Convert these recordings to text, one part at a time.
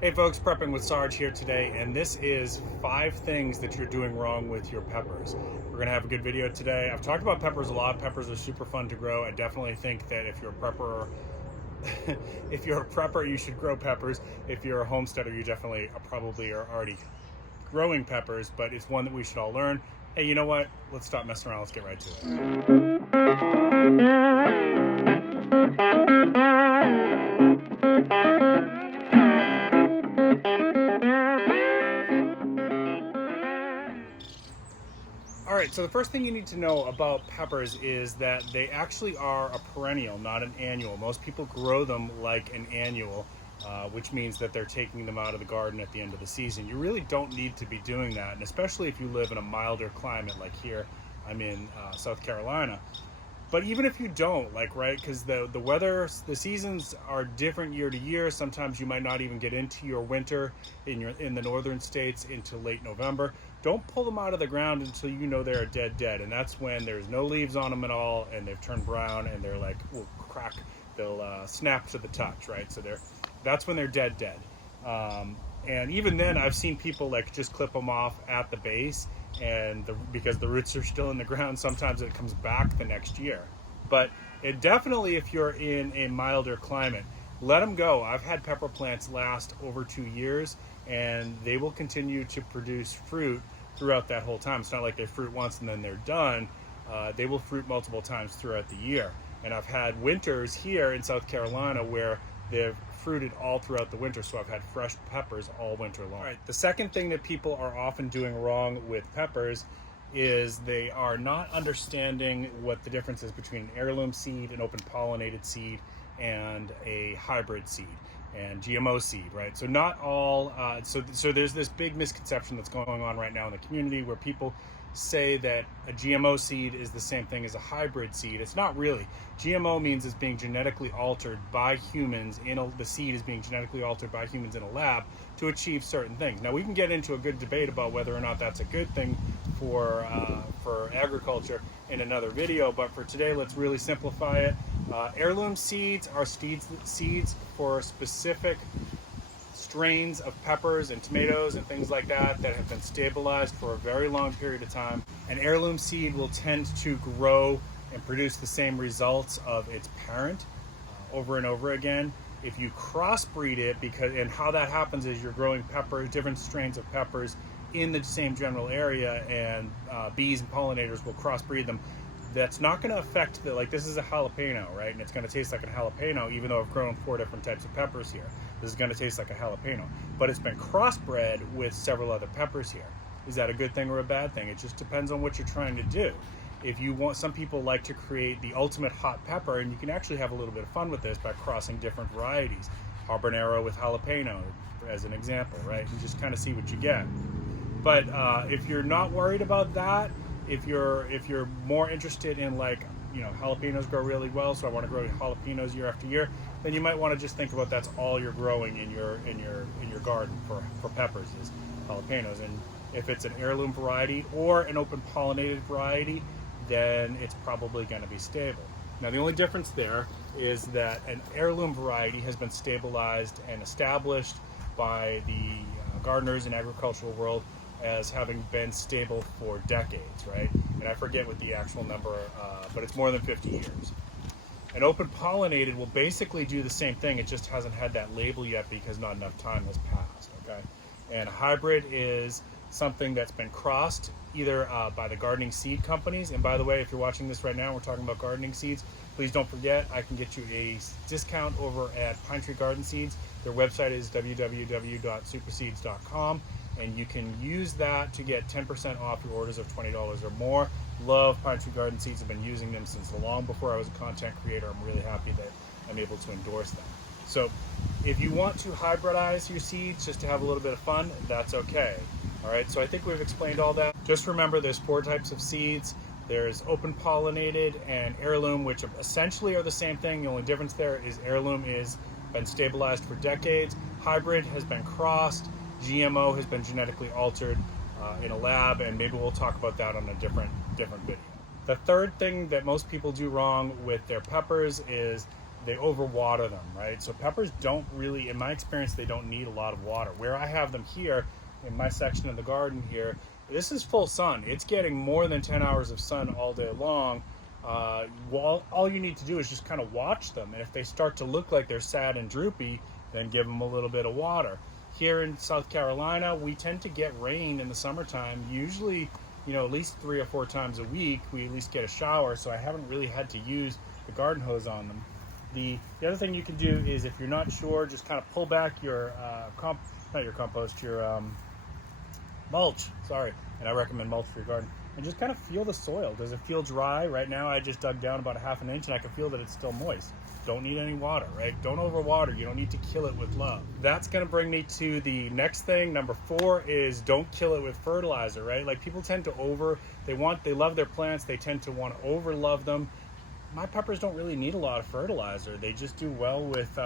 Hey folks, Prepping with Sarge here today, and this is 5 things that you're doing wrong with your peppers. We're gonna have a good video today. I've talked about peppers a lot. Peppers are super fun to grow. I definitely think that if you're a prepper, if you're a prepper, you should grow peppers. If you're a homesteader, you definitely probably are already growing peppers, but it's one that we should all learn. Hey, you know what? Let's stop messing around. Let's get right to it. All right, so the first thing you need to know about peppers is that they actually are a perennial, not an annual. Most people grow them like an annual, which means that they're taking them out of the garden at the end of the season. You really don't need to be doing that, and especially if you live in a milder climate like here. I'm in South Carolina. But even if you don't, right, because the weather, the seasons are different year to year. Sometimes you might not even get into your winter in the northern states into late November. Don't pull them out of the ground until you know they're dead. And that's when there's no leaves on them at all, and they've turned brown, and they're will crack. They'll snap to the touch, right? So that's when they're dead. And even then, I've seen people just clip them off at the base, and because the roots are still in the ground, sometimes it comes back the next year. But it definitely, if you're in a milder climate, let them go. I've had pepper plants last over 2 years, and they will continue to produce fruit throughout that whole time. It's not like they fruit once and then they're done. They will fruit multiple times throughout the year. And I've had winters here in South Carolina where they've fruited all throughout the winter, so I've had fresh peppers all winter long. All right, the second thing that people are often doing wrong with peppers is they are not understanding what the difference is between an heirloom seed, an open pollinated seed, and a hybrid seed and GMO seed, right? So not all, so there's this big misconception that's going on right now in the community where people say that a GMO seed is the same thing as a hybrid seed. It's not really. GMO means it's being genetically altered by humans. The seed is being genetically altered by humans in a lab to achieve certain things. Now we can get into a good debate about whether or not that's a good thing for agriculture in another video, but for today, let's really simplify it. Heirloom seeds are seeds for specific strains of peppers and tomatoes and things like that have been stabilized for a very long period of time. An heirloom seed will tend to grow and produce the same results of its parent over and over again. If you crossbreed it, and how that happens is you're growing different strains of peppers in the same general area, and bees and pollinators will crossbreed them. That's not going to affect this is a jalapeno, right? And it's going to taste like a jalapeno, even though I've grown 4 different types of peppers here. This is going to taste like a jalapeno, but it's been crossbred with several other peppers here. Is that a good thing or a bad thing? It just depends on what you're trying to do. If you want, some people like to create the ultimate hot pepper, and you can actually have a little bit of fun with this by crossing different varieties. Habanero with jalapeno, as an example, right? And just kind of see what you get. But if you're not worried about that, if you're more interested in jalapenos grow really well, so I want to grow jalapenos year after year, then you might want to just think about that's all you're growing in your garden for peppers is jalapenos. And if it's an heirloom variety or an open pollinated variety, then it's probably going to be stable. Now the only difference there is that an heirloom variety has been stabilized and established by the gardeners and agricultural world as having been stable for decades, right? And I forget what the actual number, but it's more than 50 years. An open pollinated will basically do the same thing. It just hasn't had that label yet because not enough time has passed, okay? And a hybrid is something that's been crossed either by the gardening seed companies. And by the way, if you're watching this right now, we're talking about gardening seeds. Please don't forget, I can get you a discount over at Pinetree Garden Seeds. Their website is www.superseeds.com. And you can use that to get 10% off your orders of $20 or more. Love Pinetree Garden Seeds. I've been using them since long before I was a content creator. I'm really happy that I'm able to endorse them. So if you want to hybridize your seeds just to have a little bit of fun, that's okay. All right, so I think we've explained all that. Just remember there's 4 types of seeds. There's open pollinated and heirloom, which essentially are the same thing. The only difference there is heirloom is been stabilized for decades. Hybrid has been crossed. GMO has been genetically altered in a lab, and maybe we'll talk about that on a different video. The third thing that most people do wrong with their peppers is they overwater them, right? So peppers don't really, in my experience, they don't need a lot of water. Where I have them here in my section of the garden here, this is full sun. It's getting more than 10 hours of sun all day long. Well, all you need to do is just kind of watch them, and if they start to look like they're sad and droopy, then give them a little bit of water. Here in South Carolina, we tend to get rain in the summertime, usually, you know, at least 3 or 4 times a week. We at least get a shower, so I haven't really had to use the garden hose on them. The other thing you can do is, if you're not sure, just kind of pull back your mulch, sorry, and I recommend mulch for your garden, and just kind of feel the soil. Does it feel dry? Right now I just dug down about 1/2 inch and I can feel that it's still moist. Don't need any water, right? Don't overwater. You don't need to kill it with love. That's going to bring me to the next thing. Number 4 is don't kill it with fertilizer, right? Like, people tend to they love their plants. They tend to want to over love them. My peppers don't really need a lot of fertilizer. They just do well with,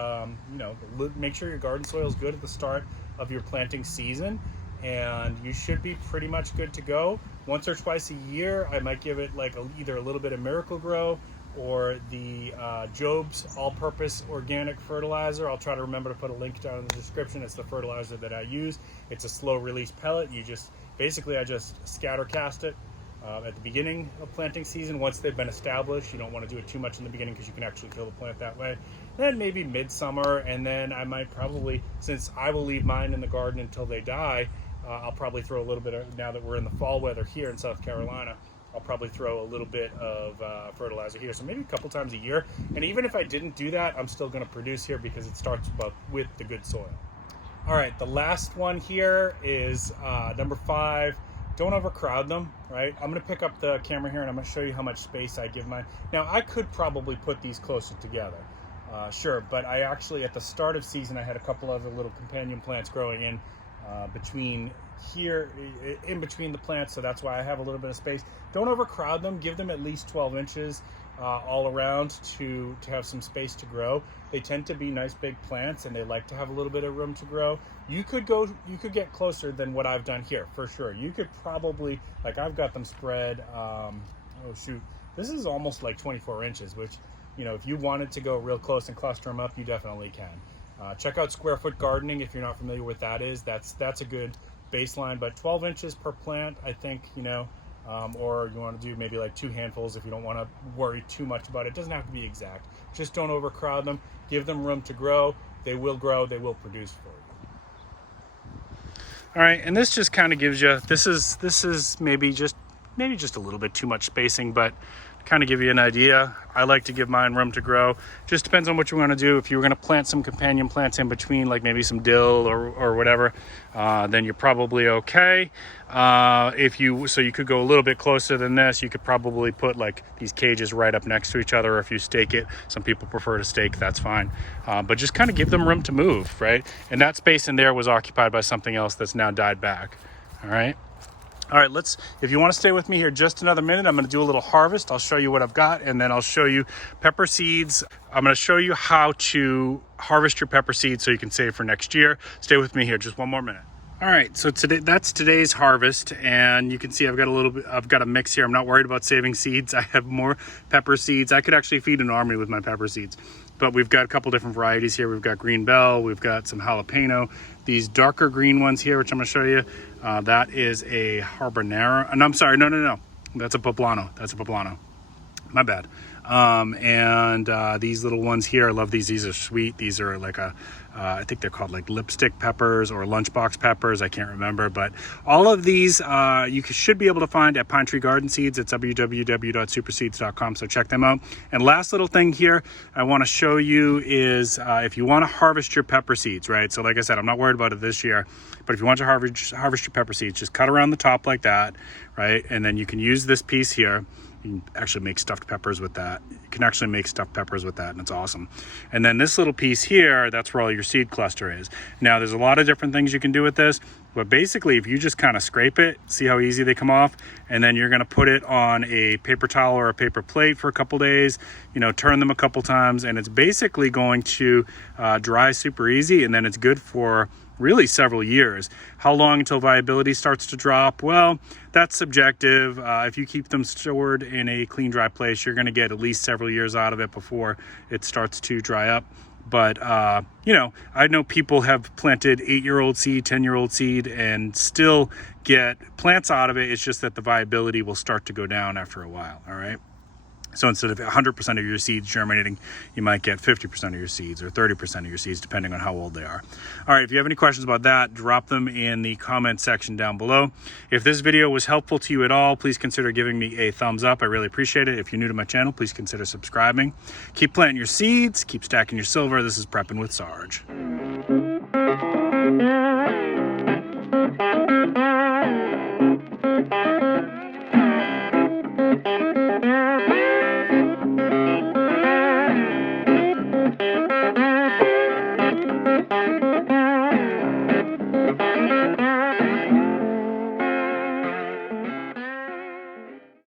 make sure your garden soil is good at the start of your planting season, and you should be pretty much good to go. Once or twice a year, I might give it like either a little bit of Miracle Grow or the Job's all-purpose organic fertilizer. I'll try to remember to put a link down in the description. It's the fertilizer that I use. It's a slow-release pellet. I just scatter cast it at the beginning of planting season. Once they've been established, you don't want to do it too much in the beginning because you can actually kill the plant that way. Then maybe midsummer, and then I might probably, since I will leave mine in the garden until they die, I'll probably throw a little bit of, now that we're in the fall weather here in South Carolina, I'll probably throw a little bit of fertilizer here. So maybe a couple times a year. And even if I didn't do that, I'm still going to produce here because it starts with the good soil. All right, the last one here is number 5. Don't overcrowd them, right? I'm going to pick up the camera here and I'm going to show you how much space I give mine. Now, I could probably put these closer together, sure, but I actually, at the start of season, I had a couple other little companion plants growing in between the plants, so that's why I have a little bit of space. Don't overcrowd them. Give them at least 12 inches all around to have some space to grow. They tend to be nice big plants and they like to have a little bit of room to grow. You could get closer than what I've done here for sure. You could probably, like, I've got them spread, this is almost like 24 inches, which, you know, if you wanted to go real close and cluster them up, you definitely can. Check out square foot gardening if you're not familiar with that is. That's a good baseline, but 12 inches per plant, I think, you know, or you want to do maybe like 2 handfuls if you don't want to worry too much about it. It doesn't have to be exact. Just don't overcrowd them. Give them room to grow. They will grow. They will produce for you. All right, and this just kind of gives you, this is maybe just a little bit too much spacing, but kind of give you an idea. I like to give mine room to grow. Just depends on what you want to do. If you were going to plant some companion plants in between, like maybe some dill or whatever, then you're probably okay. So you could go a little bit closer than this. You could probably put like these cages right up next to each other, or if you stake it. Some people prefer to stake, that's fine. But just kind of give them room to move, right? And that space in there was occupied by something else that's now died back. All right. All right, if you want to stay with me here just another minute, I'm going to do a little harvest. I'll show you what I've got, and then I'll show you pepper seeds. I'm going to show you how to harvest your pepper seeds so you can save for next year. Stay with me here just one more minute. All right, so that's today's harvest, and you can see I've got a mix here. I'm not worried about saving seeds. I have more pepper seeds. I could actually feed an army with my pepper seeds. But we've got a couple different varieties here. We've got green bell, we've got some jalapeno. These darker green ones here, which I'm going to show you, that is a habanero. And I'm sorry, no. That's a poblano. My bad. These little ones here, I love these. These are sweet. These are like I think they're called like lipstick peppers or lunchbox peppers. I can't remember, but all of these you should be able to find at Pinetree Garden Seeds. It's www.superseeds.com. So check them out. And last little thing here I want to show you is if you want to harvest your pepper seeds, right? So like I said, I'm not worried about it this year, but if you want to harvest your pepper seeds, just cut around the top like that, right? And then you can use this piece here. You can actually make stuffed peppers with that. And it's awesome. And then this little piece here, that's where all your seed cluster is. Now, there's a lot of different things you can do with this, but basically, if you just kind of scrape it, see how easy they come off, and then you're going to put it on a paper towel or a paper plate for a couple days, you know, turn them a couple times, and it's basically going to dry super easy, and then it's good for really several years. How long until viability starts to drop? Well, that's subjective. If you keep them stored in a clean, dry place, you're going to get at least several years out of it before it starts to dry up. But, you know, I know people have planted 8-year-old seed, 10-year-old seed, and still get plants out of it. It's just that the viability will start to go down after a while, all right? So instead of 100% of your seeds germinating, you might get 50% of your seeds or 30% of your seeds, depending on how old they are. All right, if you have any questions about that, drop them in the comment section down below. If this video was helpful to you at all, please consider giving me a thumbs up. I really appreciate it. If you're new to my channel, please consider subscribing. Keep planting your seeds, keep stacking your silver. This is Prepping with Sarge.